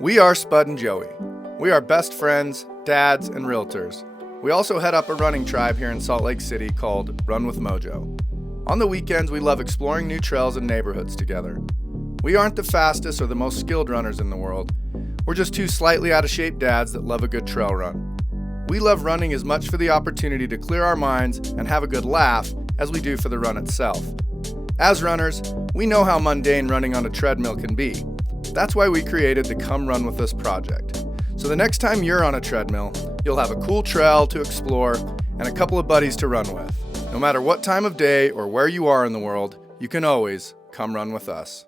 We are Spud and Joey. We are best friends, dads, and realtors. We also head up a running tribe here in Salt Lake City called Run with Mojo. On the weekends, we love exploring new trails and neighborhoods together. We aren't the fastest or the most skilled runners in the world. We're just two slightly out of shape dads that love a good trail run. We love running as much for the opportunity to clear our minds and have a good laugh as we do for the run itself. As runners, we know how mundane running on a treadmill can be. That's why we created the Come Run With Us project. So the next time you're on a treadmill, you'll have a cool trail to explore and a couple of buddies to run with. No matter what time of day or where you are in the world, you can always come run with us.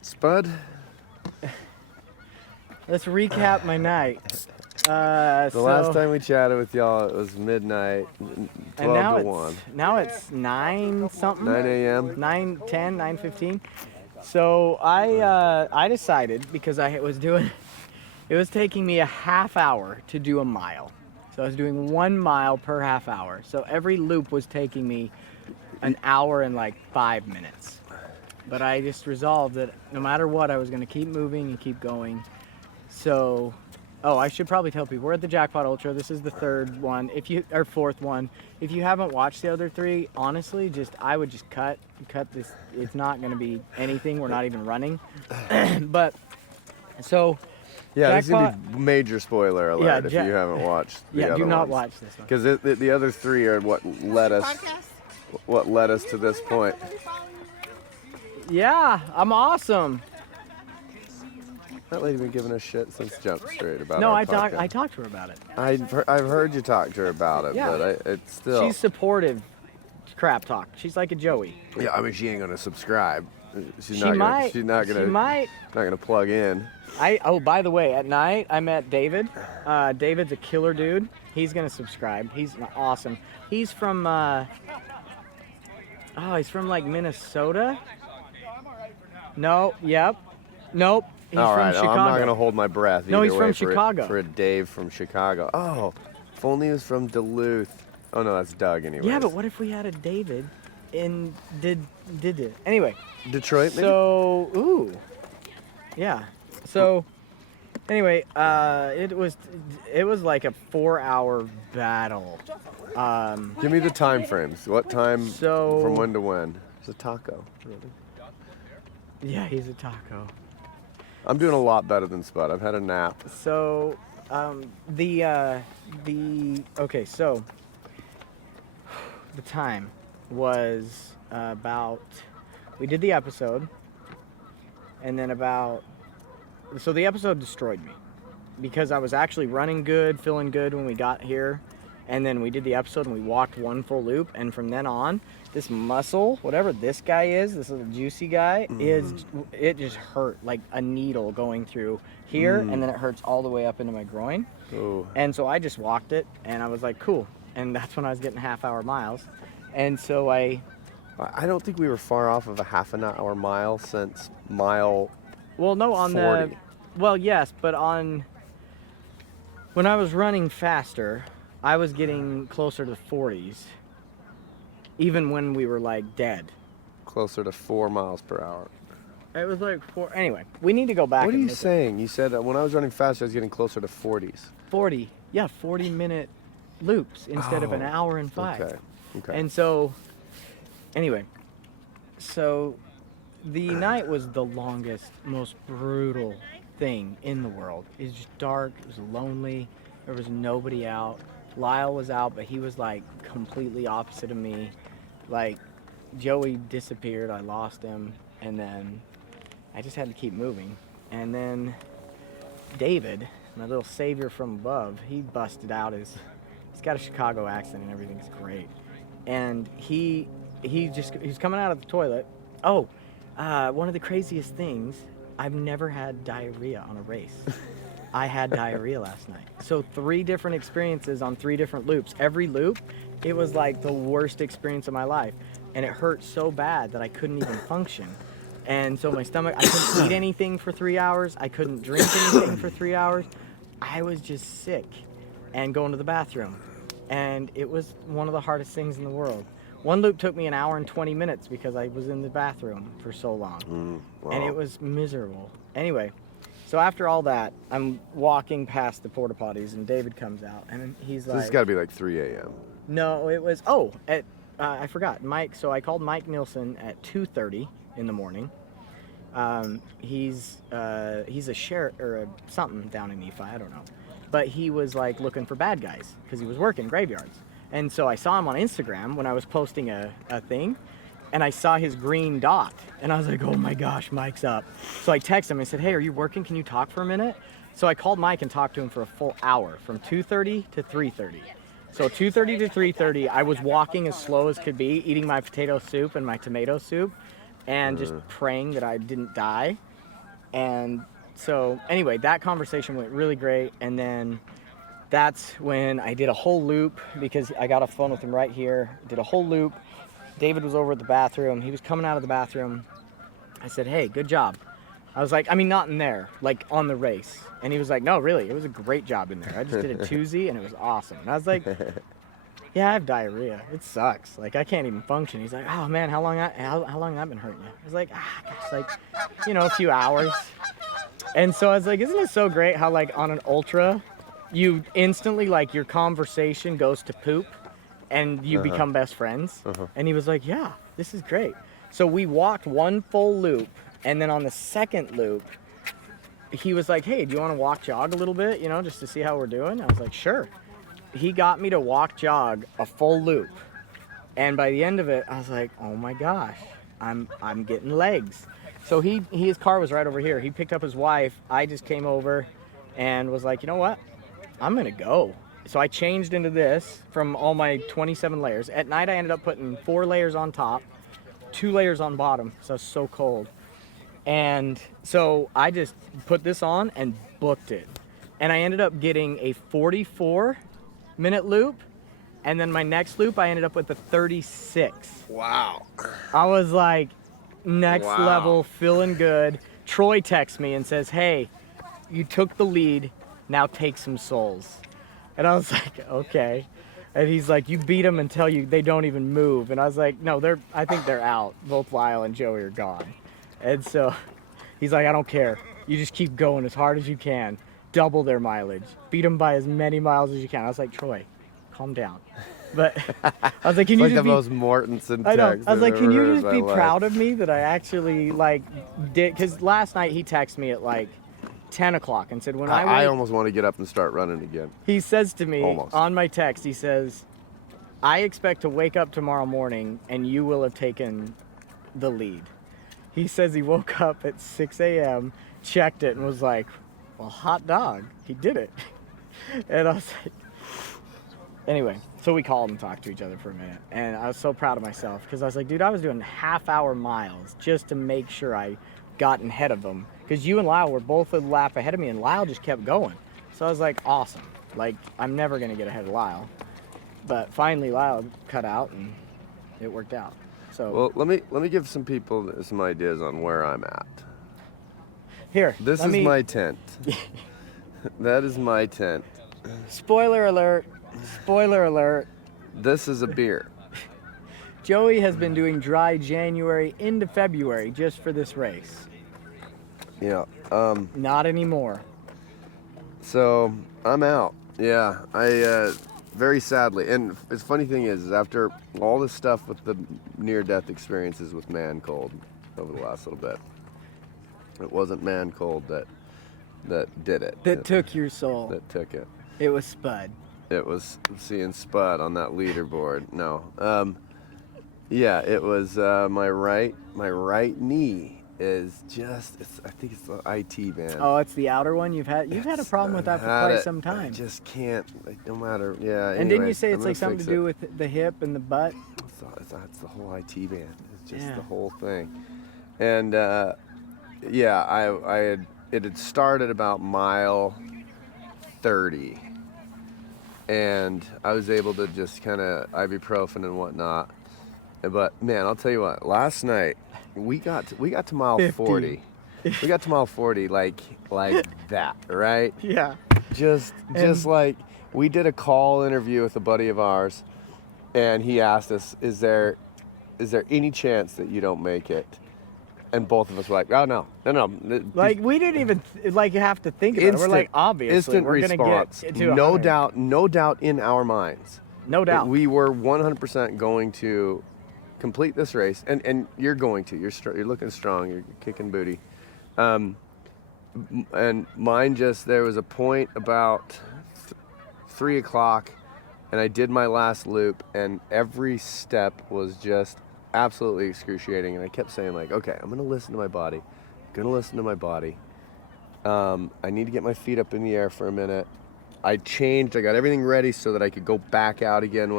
Spud? Let's recap my night. The last time we chatted with y'all, it was midnight, 12 to 1. Now it's 9 something. 9 a.m.? 9:10, 9:15. So I decided, because it was taking me a half hour to do a mile. So I was doing 1 mile per half hour. So every loop was taking me an hour and like 5 minutes. But I just resolved that no matter what, I was going to keep moving and keep going. So, I should probably tell people, we're at the Jackpot Ultra. This is the fourth one. If you haven't watched the other 3, honestly, I would just cut this. It's not going to be anything. We're not even running. But, so... Yeah, Jackpot, this is going to be major spoiler alert if you haven't watched the other do not ones. watch this one. Because the other 3 are what led us to this point. Yeah, I'm awesome. That lady been giving us shit since Jump Straight about No, our I podcast. talked to her about it. I've heard you talk to her about it, Yeah. but it's still... She's supportive. Crap talk. She's like a Joey. Yeah, I mean, she ain't going to subscribe. She's She not might. gonna plug in. By the way, at night I met David. David's a killer dude. He's gonna subscribe. He's awesome. He's from he's from like Minnesota. No, yep. Nope. He's All from right, Chicago. I'm not gonna hold my breath. No, he's either way from Chicago. For a Dave from Chicago. Oh, if only he was from Duluth. Oh no, that's Doug anyway. Yeah, but what if we had a David and did it? Anyway. Detroit, maybe? So, yeah. So, anyway, it was like a 4-hour battle. Give me the time frames. What time from when to when? It's a taco. Yeah, he's a taco. I'm doing a lot better than Spud. I've had a nap. So, the time was we did the episode, and then the episode destroyed me because I was actually running good, feeling good when we got here, and then we did the episode and we walked 1 full loop, and from then on, this muscle, whatever this guy is, this little juicy guy, it just hurt like a needle going through here, and then it hurts all the way up into my groin. Ooh. And so I just walked it, and I was like, cool. And that's when I was getting half-hour miles. And so I don't think we were far off of a half an hour mile since mile 40. Well, yes, but when I was running faster, I was getting closer to the 40s, even when we were like dead. Closer to 4 miles per hour. It was like 4. Anyway, we need to go back. What are you saying? You said that when I was running faster, I was getting closer to 40s. 40. Yeah, 40-minute loops instead of an hour and 5. Okay. And so, anyway, the night was the longest, most brutal thing in the world. It was just dark, it was lonely, there was nobody out. Lyle was out, but he was like completely opposite of me. Like, Joey disappeared, I lost him, and then I just had to keep moving. And then David, my little savior from above, he busted out he's got a Chicago accent and everything's great. And he's coming out of the toilet. One of the craziest things, I've never had diarrhea on a race. I had diarrhea last night. So 3 different experiences on 3 different loops. Every loop, it was like the worst experience of my life. And it hurt so bad that I couldn't even function. And so my stomach, I couldn't eat anything for 3 hours. I couldn't drink anything for 3 hours. I was just sick and going to the bathroom. And it was one of the hardest things in the world. One loop took me an hour and 20 minutes because I was in the bathroom for so long. Wow. And it was miserable. Anyway, So after all that, I'm walking past the porta potties, and David comes out, and he's So like, this has got to be like 3 a.m. no, it was, I forgot, Mike. So I called Mike Nielsen at 2:30 in the morning. He's a sheriff or something down in Nephi, I don't know. But he was like looking for bad guys because he was working graveyards. And so I saw him on Instagram when I was posting a thing, and I saw his green dot, and I was like, oh my gosh, Mike's up. So I texted him and said, hey, are you working? Can you talk for a minute? So I called Mike and talked to him for a full hour, from 2:30 to 3:30. So 2:30 to 3:30, I was walking as slow as could be, eating my potato soup and my tomato soup, and just praying that I didn't die. And so anyway, that conversation went really great. And then that's when I did a whole loop, because I got off the phone with him right here, did a whole loop. David was over at the bathroom. He was coming out of the bathroom. I said, hey, good job. I was like, I mean, not in there, like on the race. And he was like, no, really, it was a great job in there. I just did a twosie and it was awesome. And I was like, yeah, I have diarrhea. It sucks. Like, I can't even function. He's like, oh man, how long have that been hurting you? I was like, gosh, like, a few hours. And so I was like, isn't it so great how like on an ultra, you instantly, like, your conversation goes to poop and you become best friends? And he was like, yeah, this is great. So we walked one full loop, and then on the second loop, he was like, hey, do you want to walk jog a little bit, just to see how we're doing? I was like, sure. He got me to walk jog a full loop. And by the end of it, I was like, oh my gosh, I'm getting legs. So his car was right over here. He picked up his wife. I just came over and was like, you know what? I'm going to go. So I changed into this from all my 27 layers. At night, I ended up putting 4 layers on top, 2 layers on bottom, so it's so cold. And so I just put this on and booked it. And I ended up getting a 44-minute loop. And then my next loop, I ended up with a 36. Wow. I was like, next level, feeling good. Troy texts me and says, hey, you took the lead, now take some souls. And I was like, okay. And he's like, you beat them until they don't even move. And I was like, no, I think they're out. Both Lyle and Joey are gone. And so he's like, I don't care. You just keep going as hard as you can. Double their mileage. Beat them by as many miles as you can. I was like, Troy, calm down. But I was like, can you just be... the most Mortensen text I know. I was like, can you just be life. proud of me that I actually, like, did... Because last night he texted me at, like, 10 o'clock and said, I almost want to get up and start running again. He says to me Almost. on my text, he says, I expect to wake up tomorrow morning and you will have taken the lead. He says he woke up at 6 a.m., checked it, and was like, well, hot dog. He did it. And I was like, anyway, so we called and talked to each other for a minute. And I was so proud of myself because I was like, dude, I was doing half-hour miles just to make sure I got ahead of him. Because you and Lyle were both a lap ahead of me, and Lyle just kept going. So I was like, awesome. Like, I'm never going to get ahead of Lyle. But finally, Lyle cut out, and it worked out. So Well, let me give some people some ideas on where I'm at. Here. This is my tent. That is my tent. Spoiler alert. Spoiler alert. This is a beer. Joey has been doing dry January into February just for this race. Yeah. Not anymore. So I'm out. Yeah. I very sadly, and the funny thing is after all this stuff with the near-death experiences with Man Cold over the last little bit, it wasn't Man Cold that did it. That took your soul. That took it. It was Spud. It was seeing Spud on that leaderboard. No. Yeah, it was my right knee is just I think it's the IT band. Oh, it's the outer one. You've had a problem with that for quite some time. I just can't. No matter. Yeah. And didn't you say it's like something to do with the hip and the butt? It's the whole IT band. It's just the whole thing. And yeah, it had started about mile 30, and I was able to just kind of ibuprofen and whatnot. But man, I'll tell you what. Last night we got to mile 50. 40. We got to mile 40 like that, right? Yeah. Just like we did a call interview with a buddy of ours, and he asked us, "Is there any chance that you don't make it?" And both of us were like, oh, no. Like, we didn't even have to think about it. We're like, obviously, instant we're going to response. get to 100. No doubt in our minds. No doubt. We were 100% going to complete this race, and you're going to. You're looking strong. You're kicking booty. And mine there was a point about 3 o'clock, and I did my last loop, and every step was just absolutely excruciating. And I kept saying, like, okay, I'm going to listen to my body. I need to get my feet up in the air for a minute. I got everything ready so that I could go back out again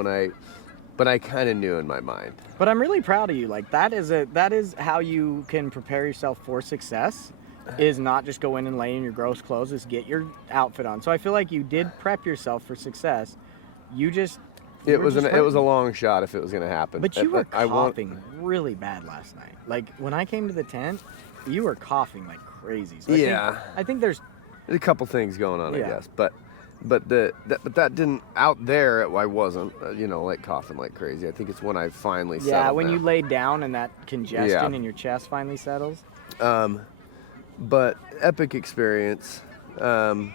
but I kind of knew in my mind. But I'm really proud of you. Like, that is how you can prepare yourself for success, is not just go in and lay in your gross clothes, is get your outfit on. So I feel like you did prep yourself for success. It was a long shot if it was going to happen. But you were coughing really bad last night. Like, when I came to the tent, you were coughing like crazy. So I think there's a couple things going on, I guess. But that didn't, out there, I wasn't, like coughing like crazy. I think it's when I finally settled Yeah, when down. you lay down and that congestion in your chest finally settles. But epic experience. I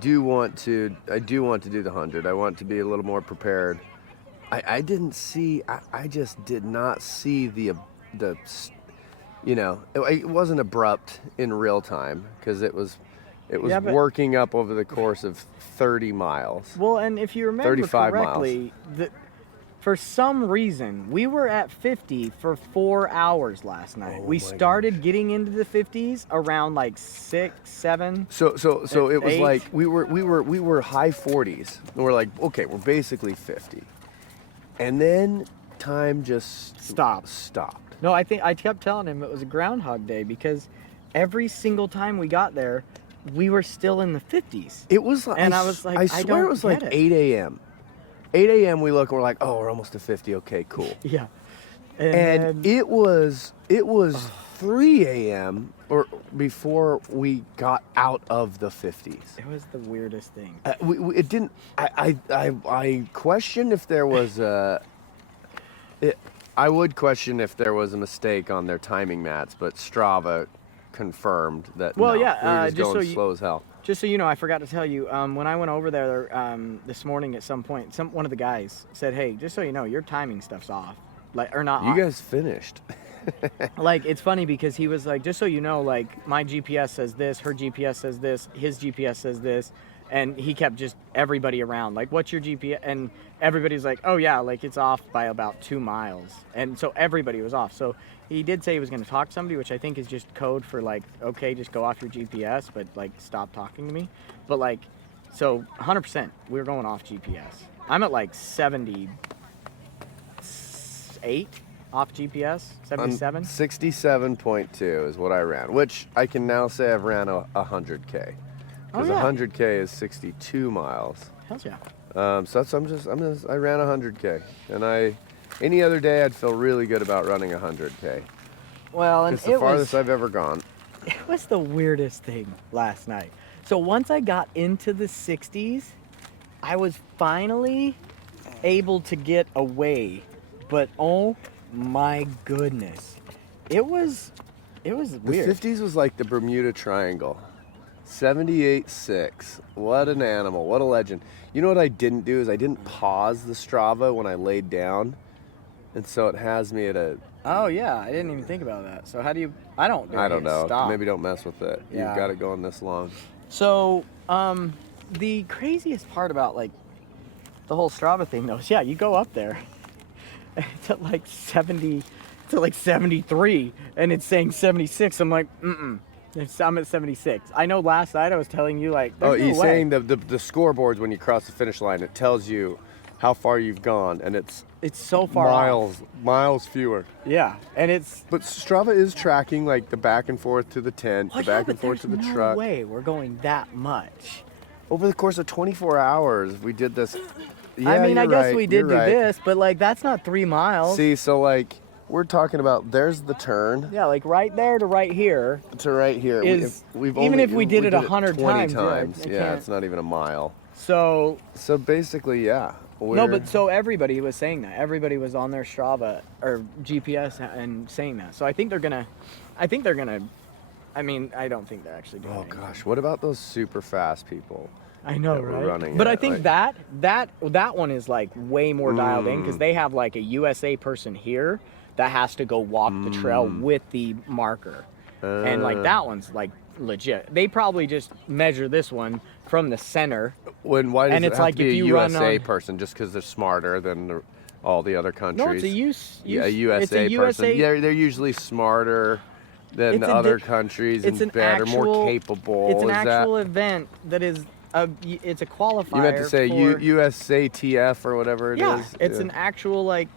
do want to do the 100. I want to be a little more prepared. I just did not see it wasn't abrupt in real time, because it was working up over the course of 30 miles. Well, and if you remember 35 correctly, for some reason, we were at 50 for 4 hours last night. We started getting into the 50s around like 6, 7. So it was 8. like we were high 40s, and we're like, okay, we're basically 50, and then time just stopped. No, I think I kept telling him it was a Groundhog Day, because every single time we got there, we were still in the 50s. It was like, and I was like, I swear it was like 8 a.m. 8 a.m. we look and we're like, oh, we're almost to 50. Okay, cool. Yeah. And it was 3 a.m. or before we got out of the 50s. It was the weirdest thing. It didn't. I question if there was a. I would question if there was a mistake on their timing mats, but Strava confirmed that. Well, no, yeah, we were just just going so slow as hell. Just so you know, I forgot to tell you, when I went over there this morning at some point, one of the guys said, hey, just so you know, your timing stuff's off. Like, or not You off. guys finished. Like, it's funny because he was like, just so you know, like, my GPS says this, her GPS says this, his GPS says this. And he kept just everybody around, like, what's your GPS? And everybody's like, oh yeah, like, it's off by about 2 miles. And so everybody was off. So he did say he was going to talk to somebody, which I think is just code for, like, okay, just go off your GPS, but, like, stop talking to me. But, like, so 100%, we were going off GPS. I'm at, like, 78 off GPS, 77. 67.2 is what I ran, which I can now say I've ran a 100K. Because 100K is 62 miles. Hell yeah. So that's, I ran 100K, and any other day I'd feel really good about running 100K. Well, and it's the farthest I've ever gone. It was the weirdest thing last night. So once I got into the 60s, I was finally able to get away, but oh my goodness, it was weird. The 50s was like the Bermuda Triangle. 78.6. What an animal. What a legend. You know what I didn't do is I didn't pause the Strava when I laid down. And so it has me at a... Oh, yeah. I didn't even think about that. So how do you... I don't know. Stop. Maybe don't mess with it. Yeah. You've got it going this long. So, the craziest part about, like, the whole Strava thing, though, is, yeah, you go up there. It's at, like, 70... It's at, like, 73. And it's saying 76. I'm like, I'm at 76. I know last night I was telling you, like, there's no you're way. saying the scoreboards when you cross the finish line, it tells you how far you've gone, and it's so far miles fewer. Yeah, and But Strava is tracking, like, the back and forth to the tent, the back and forth to the truck. No way we're going that much. Over the course of 24 hours, we did this. Yeah, I mean, I guess we did do right. this, but, like, that's not 3 miles. See, so, like, we're talking about, there's the turn. Yeah, like right there to right here. To right here. Even if we did it 100 20 times. Yeah, it's not even a mile. So basically, yeah. No, but so everybody was saying that. Everybody was on their Strava or GPS and saying that. So I think they're gonna. I mean, I don't think they're actually doing. Oh anything. gosh, what about those super fast people? I know, that were right? running But it, I think like- that one is like way more dialed in because they have like a USA person here that has to go walk the trail with the marker, and like that one's like legit. They probably just measure this one from the center. Why does And it it's have like to be if a you run USA on- person just because they're smarter than all the other countries? No, it's a a USA it's a person. USA. Yeah, they're usually smarter than It's the a other di- countries it's and an better, more actual- capable. It's an Is actual that, event that is it's a qualifier. you meant to say for, USATF or whatever it is? yeah, it's Yeah. an actual like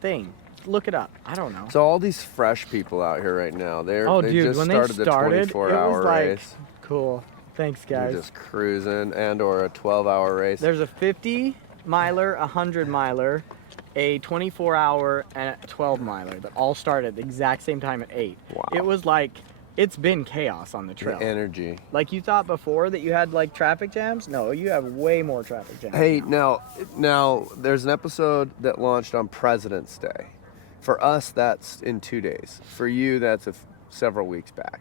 thing. Look it up. I don't know. So all these fresh people out here right now, they Dude, just when started they the started, 24-hour it was like race. cool. Thanks, They're guys. just cruising, or a 12-hour race. There's a 50 miler, a 100 miler, a 24-hour, and a 12 miler that all started at the exact same time at 8. Wow. It was like, it's been chaos on the The trail. energy. Like you thought before that you had like traffic jams? No, you have way more traffic jams. Hey, now. now there's an episode that launched on President's Day. For us, that's in 2 days. For you, that's several weeks back.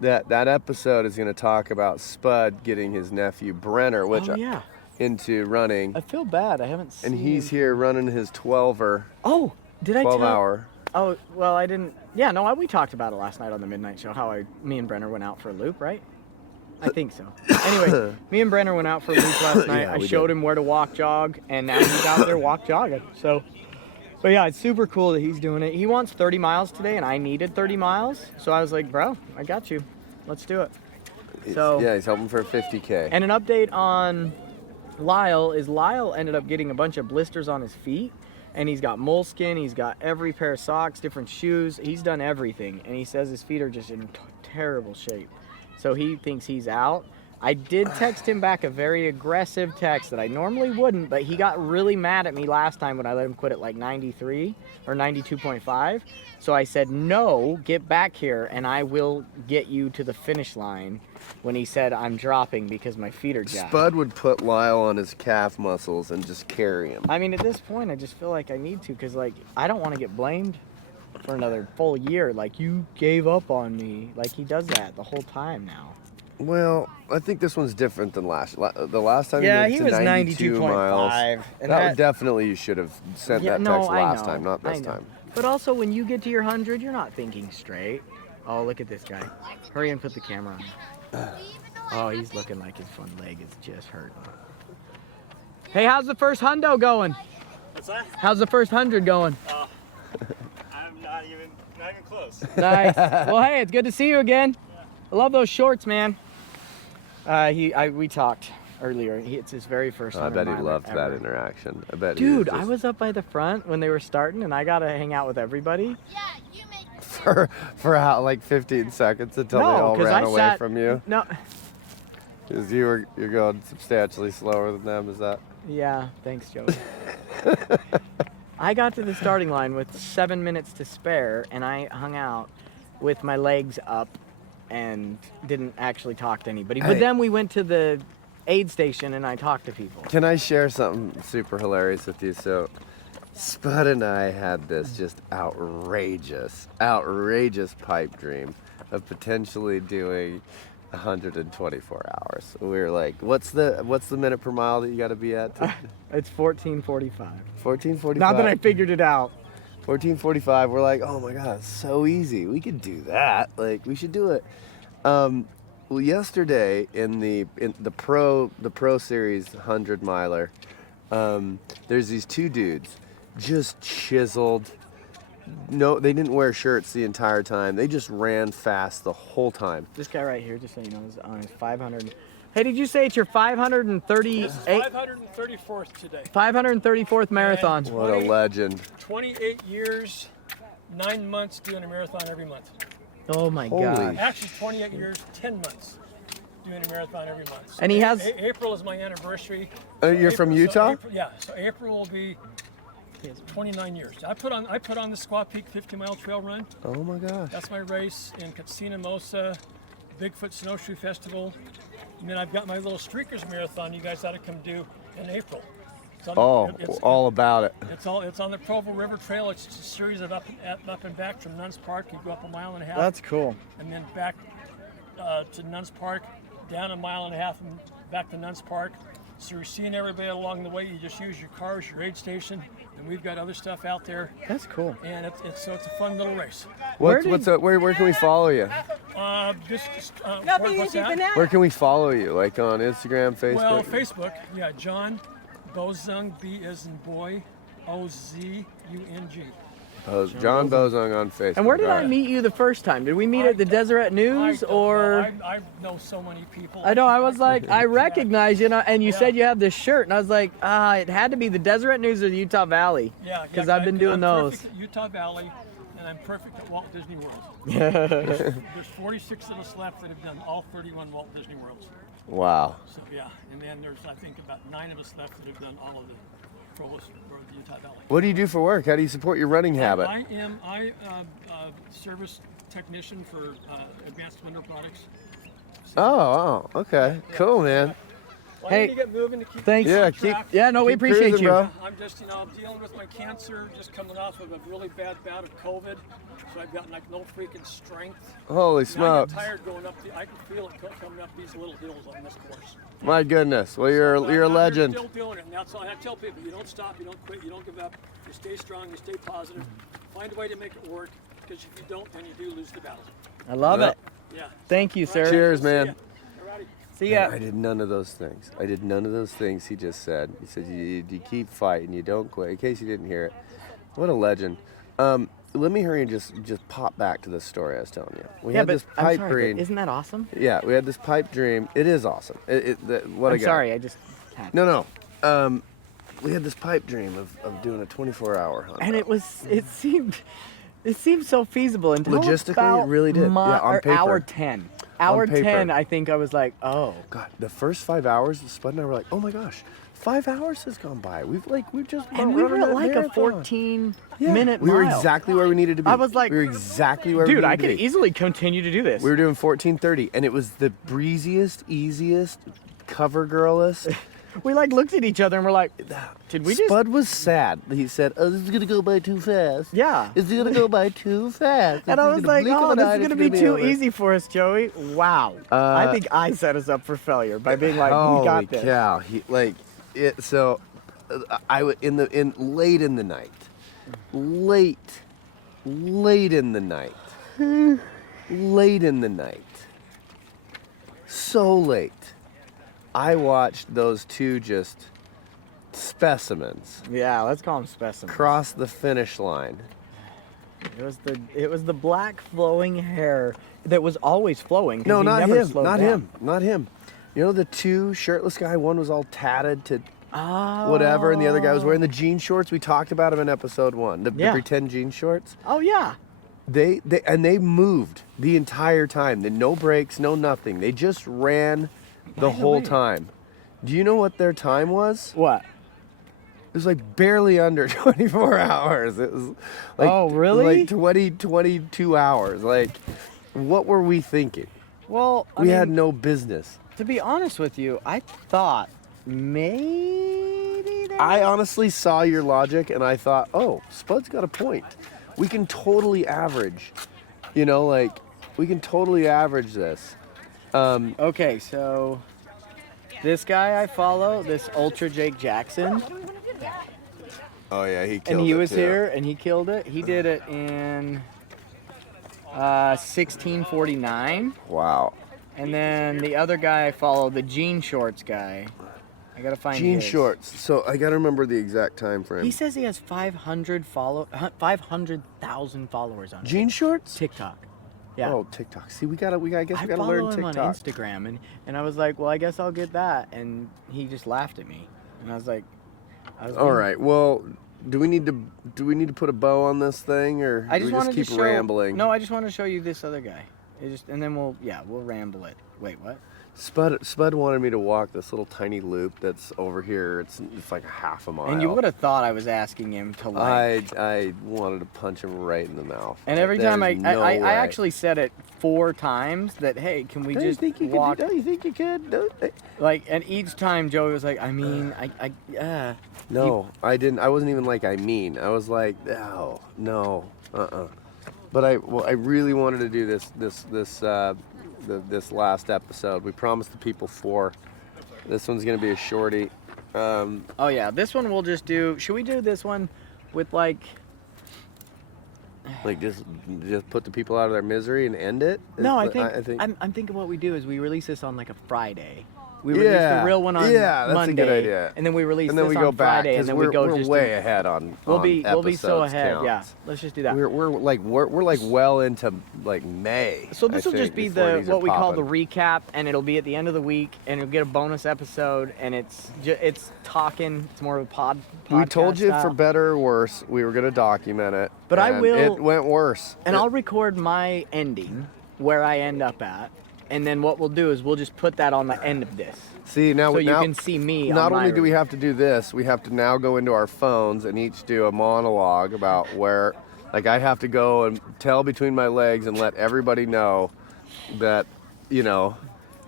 That episode is going to talk about Spud getting his nephew Brenner, which Oh, yeah. into running, I feel bad. I haven't seen and he's him. here running his 12-er, Oh, did I 12-hour. Oh, well, I didn't. Yeah, no, we talked about it last night on the Midnight Show, how me and Brenner went out for a loop, right? I think so. Anyway, me and Brenner went out for a loop last night. Yeah, I we showed did. him where to walk jog, and now he's out there walk jogging. So, but yeah, it's super cool that he's doing it. He wants 30 miles today, and I needed 30 miles. So I was like, bro, I got you. Let's do it. So, Yeah, he's hoping for a 50K. and an update on Lyle is Lyle ended up getting a bunch of blisters on his feet, and he's got moleskin, he's got every pair of socks, different shoes, he's done everything, and he says his feet are just in terrible shape. So he thinks he's out. I did text him back a very aggressive text that I normally wouldn't, but he got really mad at me last time when I let him quit at like 93 or 92.5. So I said, no, get back here and I will get you to the finish line, when he said I'm dropping because my feet are jacked. Spud would put Lyle on his calf muscles and just carry him. I mean, at this point, I just feel like I need to, because like I don't want to get blamed for another full year. Like, you gave up on me. Like, he does that the whole time now. Well, I think this one's different than the last time Yeah, he he made it was to 92 miles. 92.5. And That was definitely, you should have sent that text last time, not I this know. time. But also, when you get to your 100, you're not thinking straight. Oh, look at this guy. Hurry and put the camera on. Oh, he's looking like his front leg is just hurting. Hey, how's the first hundo going? What's that? How's the first 100 going? I'm not even close. Nice. Well, hey, it's good to see you again. I love those shorts, man. We talked earlier. It's his very first. I bet he 100 loved miler that ever. interaction. I bet Dude, he I was up by the front when they were starting, and I got to hang out with everybody. for how, like 15 seconds until they all because ran I away sat, from you? No. Because you're going substantially slower than them, is that? Yeah, thanks, Joe. I got to the starting line with 7 minutes to spare, and I hung out with my legs up and didn't actually talk to anybody. But Hey. then we went to the aid station, and I talked to people. Can I share something super hilarious with you? So, Spud and I had this just outrageous pipe dream of potentially doing 124 hours. We were like, what's the minute per mile that you got to be at? It's 14:45. 14:45. Now that I figured it out. 14:45. We're like, oh my god, it's so easy. We could do that. Like, we should do it. Well, yesterday in the pro series 100 miler, there's these two dudes, just chiseled. No, they didn't wear shirts the entire time. They just ran fast the whole time. This guy right here, just so you know, is on his 500. Hey, did you say it's your 538? This is 534th today. 534th marathon. What a legend. 28 years, 9 months doing a marathon every month. Oh my Holy god. Actually, 28 years, 10 months doing a marathon every month. So And he has- April is my anniversary. You're from Utah? So April will be 29 years. I put on the Squaw Peak 50-mile trail run. Oh my gosh. That's my race in Katsina Mosa, Bigfoot Snowshoe Festival. And then I've got my little Streakers Marathon you guys ought to come do in April. It's on Oh, it's- all about it. It's on the Provo River Trail. It's just a series of up and back from Nuns Park. You go up 1.5 miles, That's cool. and then back to Nuns Park, down 1.5 miles, and back to Nuns Park. So you're seeing everybody along the way. You just use your car as your aid station, and we've got other stuff out there. That's cool. And it's a fun little race. Where can we follow you? What's that? Where can we follow you? Like on Instagram, Facebook? Well, Facebook, yeah, John Bozung, B as in boy, O-Z-U-G. John Bozung on Facebook. And where did All I right. meet you the first time? Did we meet at the Deseret News or? I know so many people. I know. I was like, I recognize you, and you said you have this shirt, and I was like, it had to be the Deseret News or the Utah Valley. Yeah, because I've been doing I'm those. perfect at Utah Valley, and I'm perfect at Walt Disney World. There's 46 of us left that have done all 31 Walt Disney Worlds. Wow. So yeah, and then there's I think about 9 of us left that have done all of the Provost or the Utah Valley. What do you do for work? How do you support your running habit? I am service technician for Advanced Window Products. Oh, okay. Cool, man. Well, Hey, I need to get moving to keep Thanks. things on Yeah, track. Yeah, we Keep appreciate cruising, you. bro. I'm just, I'm dealing with my cancer, just coming off of a really bad bout of COVID. So I've got like no freaking strength. Holy And I smokes. get tired going up I can feel it coming up these little hills on this course. My goodness. Well, you're But a I'm out here legend. Still doing it, and that's all I tell people. You don't stop, you don't quit, you don't give up. You stay strong, you stay positive. Find a way to make it work, because if you don't, then you do lose the battle. I love Yep. it. Yeah. Thank you, sir. Cheers, See ya. man. Alrighty. See ya. I did none of those things. I did none of those things he just said. He said you keep fighting, you don't quit. In case you didn't hear it, what a legend. Let me hurry and just pop back to the story I was telling you. We had this I'm pipe sorry, dream. but isn't that awesome? Yeah, we had this pipe dream. It is awesome. What a I'm guy. sorry, I just. Had No. We had this pipe dream of doing a 24-hour hunt. And it seemed so feasible until Logistically, about it really did. Yeah, on or paper. hour 10. Hour paper. 10, I think I was like, oh. God, the first 5 hours, Spud and I were like, oh my gosh, 5 hours has gone by. We've just And we were run at like a marathon. 14-minute We were mile. exactly where we needed to be. I was like, we were exactly where we Dude, needed I to could be. easily continue to do this. We were doing 14:30, and it was the breeziest, easiest, cover girlest. We like looked at each other and we're like, did we just? Spud was sad. He said, "Oh, this is gonna go by too fast. Yeah. It's gonna go by too fast." And I was like, oh, this is going to be too easy. easy for us, Joey. Wow. I think I set us up for failure by being like, we Holy got this. cow! So, in late in the night, late in the night, late in the night, so late. I watched those two just specimens Yeah, let's call them specimens. cross the finish line. It was the black flowing hair that was always flowing. 'cause No, he not never him. slowed Not down. him. Not him. You know the two shirtless guy. One was all tatted to Oh. whatever, and the other guy was wearing the jean shorts. We talked about him in episode 1. The Yeah. pretend jean shorts. Oh yeah. They moved the entire time. No breaks, no nothing. They just ran the By the whole way- time. Do you know what their time was? What? It was like barely under 24 hours. It was like Oh, really? Like 22 hours. Like, what were we thinking? Well, I We mean, had no business. to be honest with you, I thought maybe they I honestly saw your logic and I thought, oh, Spud's got a point. We can totally average. We can totally average this. Okay, so this guy I follow, this Ultra Jake Jackson, Oh yeah, he killed and he was here and he killed it. He did it in 1649. Wow. And then the other guy I follow, the jean shorts guy. I gotta find Jean his. shorts. So I gotta remember the exact time frame. He says he has 500,000 followers on Jean shorts? TikTok. Yeah. Oh, TikTok. See, I guess we I gotta follow learn him on TikTok. Instagram, and I was like, well, I guess I'll get that, and he just laughed at me, and I was like, All right. Well, do we need to put a bow on this thing, or I do just we wanted just keep to show. rambling? No, I just want to show you this other guy. And then we'll ramble it. Wait, what? Spud wanted me to walk this little tiny loop that's over here. It's like half a mile. And you would have thought I was asking him to like. I wanted to punch him right in the mouth. And every time There's no way. I actually said it 4 times that hey, can we Don't you just think you walk? could? Don't you think you could? Like, and each time Joey was like, I mean, No, I didn't. I wasn't even like, I was like, no. But I really wanted to do this last episode. We promised the people 4. This one's gonna be a shorty. Oh yeah, this one we'll just do. Should we do this one with like? Like just put the people out of their misery and end it? No, I think think I'm thinking what we do is we release this on like a Friday. We release the real one on Monday, that's a good idea. and then we release and then this we go on back, Friday, and then we we're, go we're just way ahead on. We'll be so episodes ahead. counts. Yeah, let's just do that. We're like well into like May. So this will just be what we call the popping. recap, and it'll be at the end of the week, and you'll get a bonus episode, and it's talking. It's more of a podcast. We told you style. for better or worse, we were gonna document it. But I and will- It went worse. And I'll record my ending, where I end up at, and then what we'll do is we'll just put that on the end of this. See now, So you now can see me. not on only my do we have to do this, we have to now go into our phones and each do a monologue about where, like I have to go and tell between my legs and let everybody know that, and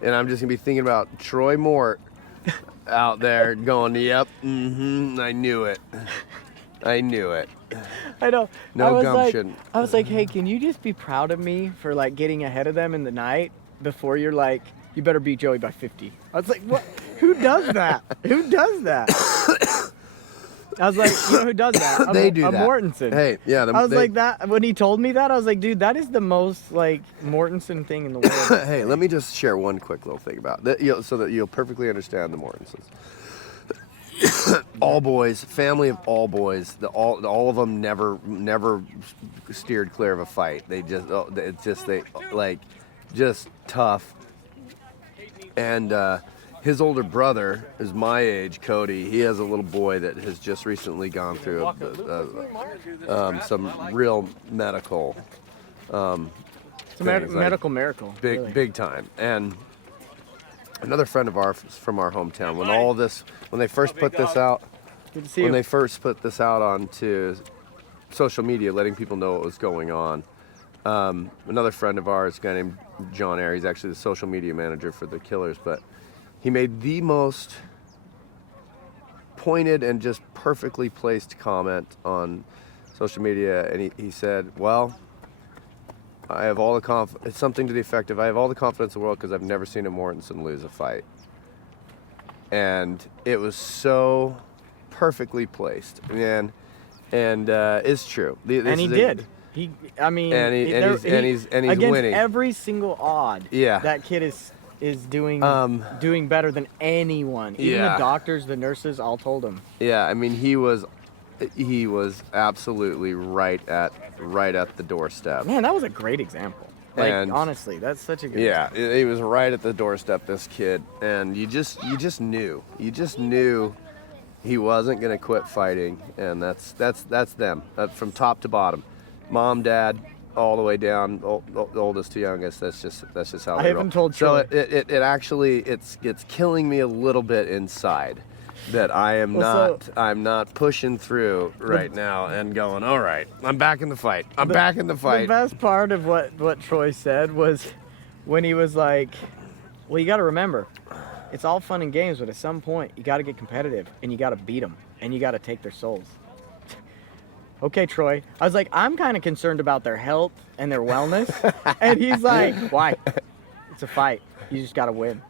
I'm just gonna be thinking about Troy Mort out there going, yep, I knew it. I know. No I was gumption. I was like, hey, can you just be proud of me for like getting ahead of them in the night before you're like, you better beat Joey by 50. I was like, what? Who does that? Who does that? I was like, you know who does that? They do a that. Mortensen. Hey, yeah. I was like that when he told me that. I was like, dude, that is the most like Mortensen thing in the world. Hey, let me just share one quick little thing about that, so that you'll perfectly understand the Mortensens. All boys, family of all boys. All of them never steered clear of a fight. They just just tough. And his older brother is my age, Cody. He has a little boy that has just recently gone through some real medical. It's a medical miracle. Really. Big time. And another friend of ours from our hometown, when they first put this out, Good to see you. they first put this out onto social media, letting people know what was going on. Another friend of ours, a guy named John Ayer, he's actually the social media manager for the Killers, but he made the most pointed and just perfectly placed comment on social media, and he said, well, I have all the it's something to the effect of, I have all the confidence in the world because I've never seen a Mortensen lose a fight. And it was so perfectly placed, man, and it's true. And he did. He's against winning every single odd. Yeah. That kid is doing better than anyone. Even the doctors, the nurses, all told him. Yeah, I mean he was absolutely right at the doorstep. Man, that was a great example. Like, And- honestly, that's such a good. Yeah, he was right at the doorstep, this kid, and you just knew he wasn't gonna quit fighting, and that's them from top to bottom, mom, dad, all the way down, oldest to youngest. That's just how I they haven't roll. told So Troy. it actually it's killing me a little bit inside that I am I'm not pushing through right now and going, all right, I'm back in the fight. Back in the fight. The best part of what Troy said was when he was like, well, you got to remember, it's all fun and games, but at some point you got to get competitive and you got to beat them and you got to take their souls. Okay, Troy. I was like, I'm kind of concerned about their health and their wellness. And he's like, why? It's a fight. You just got to win.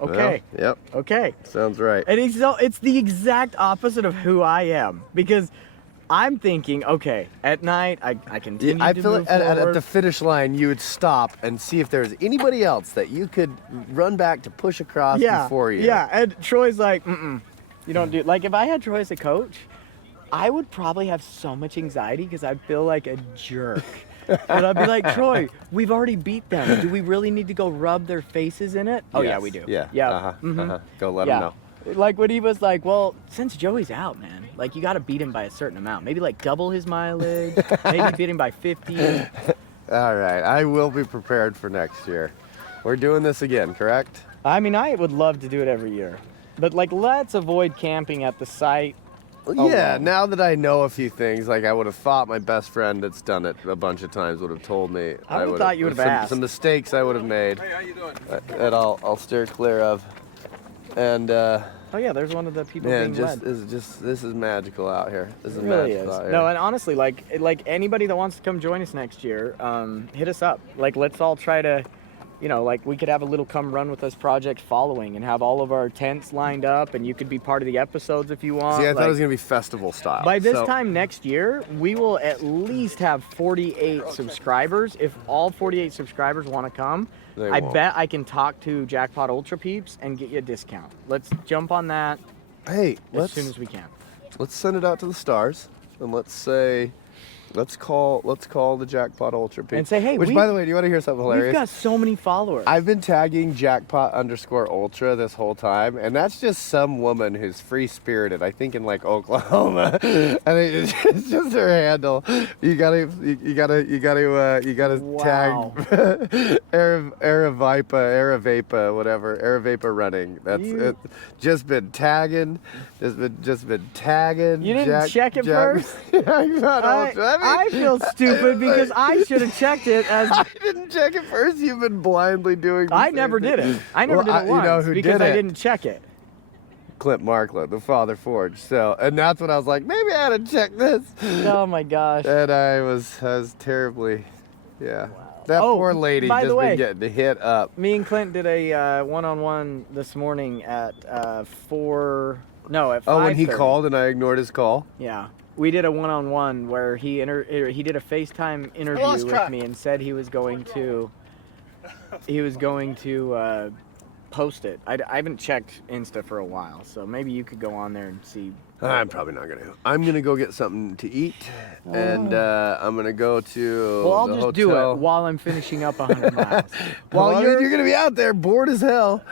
Okay. Well, yep. Okay. Sounds right. And it's the exact opposite of who I am, because I'm thinking, okay, at night I continue I to feel move like at forward. the finish line you would stop and see if there's anybody else that you could run back to push across before you. Yeah, and Troy's like, you don't do, like, if I had Troy as a coach, I would probably have so much anxiety because I'd feel like a jerk. And I'd be like, Troy, we've already beat them. Do we really need to go rub their faces in it? Oh, yeah, Yes. we do. Yeah. Yeah. Go let them know. Like when he was like, well, since Joey's out, man, like you got to beat him by a certain amount. Maybe like double his mileage, maybe beat him by 50. All right, I will be prepared for next year. We're doing this again, correct? I mean, I would love to do it every year. But like, let's avoid camping at the site. Well, yeah, alone. now that I know a few things, like I would have thought my best friend that's done it a bunch of times would have told me. I would have thought you would have asked. Some mistakes I would have made. Hey, how you doing? That I'll steer clear of. And Oh yeah, there's one of the people Man, being led. this is magical out here. This is It really magical is. out here. No, and honestly, like anybody that wants to come join us next year, hit us up. Like, let's all try to, like we could have a little come run with us project following and have all of our tents lined up, and you could be part of the episodes if you want. See, I thought Like, it was gonna be festival style. by this so- time next year, we will at least have 48 subscribers. If all 48 subscribers want to come, They I won't. bet I can talk to Jackpot Ultra Peeps and get you a discount. Let's jump on that Hey, as soon as we can. let's send it out to the stars, and let's call the Jackpot Ultra Peeps. And say, hey, which, by the way, do you want to hear something hilarious? We've got so many followers. I've been tagging Jackpot_Ultra this whole time, and that's just some woman who's free spirited. I think in like Oklahoma. I think it's just her handle. You gotta Wow. tag Aravapa, whatever, Aravapa running. That's it. Just been tagging. Just been tagging. You didn't check it first? Jackpot Ultra. I feel stupid because I should have checked it as. I didn't check it first. You've been blindly doing. The I same never thing. did it. I never Well, did it once you know who because did I it? didn't check it. Clint Marklet, the Father Forge. So, and that's when I was like, maybe I had to check this. Oh my gosh. And I was terribly, yeah. That Oh, poor lady by just the way, been getting hit up. Me and Clint did a one-on-one this morning at 4. No, at 5:30. Oh, when he called and I ignored his call. Yeah, we did a one-on-one where he did a FaceTime interview with me and said he was going to post it. I haven't checked Insta for a while, so maybe you could go on there and see. I'm probably not gonna. I'm gonna go get something to eat, and I'm gonna go to Well, I'll the just hotel. do it while I'm finishing up 100 miles. Well, While I mean, you're gonna be out there bored as hell.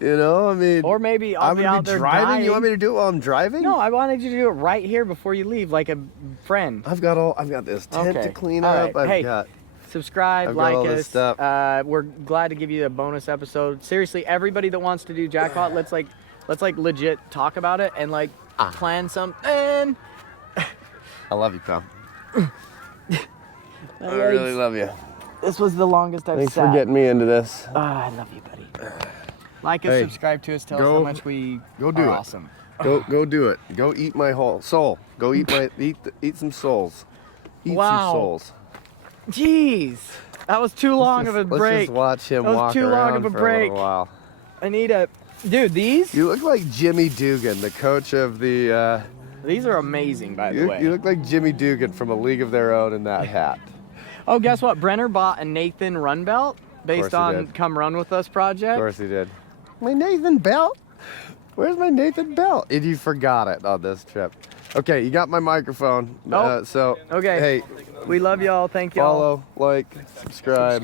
You know, I mean. Or maybe I'll I'm be gonna out be there driving. dying. You want me to do it while I'm driving? No, I wanted you to do it right here before you leave, like a friend. I've got this tent Okay. to clean All up. right. Hey, I've got Subscribe, I've got like all this us. stuff. We're glad to give you a bonus episode. Seriously, everybody that wants to do Jackpot, let's legit talk about it and plan something. I love you, pal. I really love you. This was the longest I've Thanks sat. for getting me into this. I love you, buddy. Like us, Hey, subscribe to us, tell us go- how much we go do are it. awesome. Go do it. Go eat my whole soul. Go eat eat some souls. Eat Wow. some souls. Jeez, that was too long of a Let's break. just watch him That was walk too long around of a for break. a little while. I need a, dude. These You look like Jimmy Dugan, the coach of the. these are amazing, by the way. You look like Jimmy Dugan from A League of Their Own in that hat. Oh, guess what? Brenner bought a Nathan run belt based he on did. Come Run With Us project. Of course he did. My Nathan belt? Where's my Nathan belt? And you forgot it on this trip. Okay, you got my microphone. Oh, so okay. Hey, We love y'all. Thank y'all. follow, like, subscribe,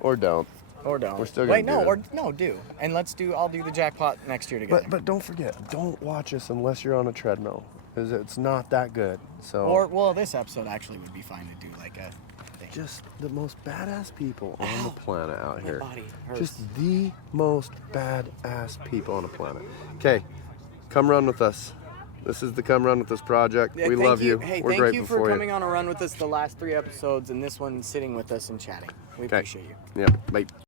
Or don't. don't. We're still gonna Wait, do no, it. or no, do. And I'll do the Jackpot next year together. But don't forget, don't watch us unless you're on a treadmill, because it's not that good. So well, this episode actually would be fine to do like a thing. just the most badass people on the planet out here. body hurts. Just the most badass people on the planet. Okay, come run with us. This is the Come Run With Us project. Yeah, we thank love you. Hey, We're thank grateful you for you. coming on a run with us the last 3 episodes and this one sitting with us and chatting. We appreciate you. Yeah, bye.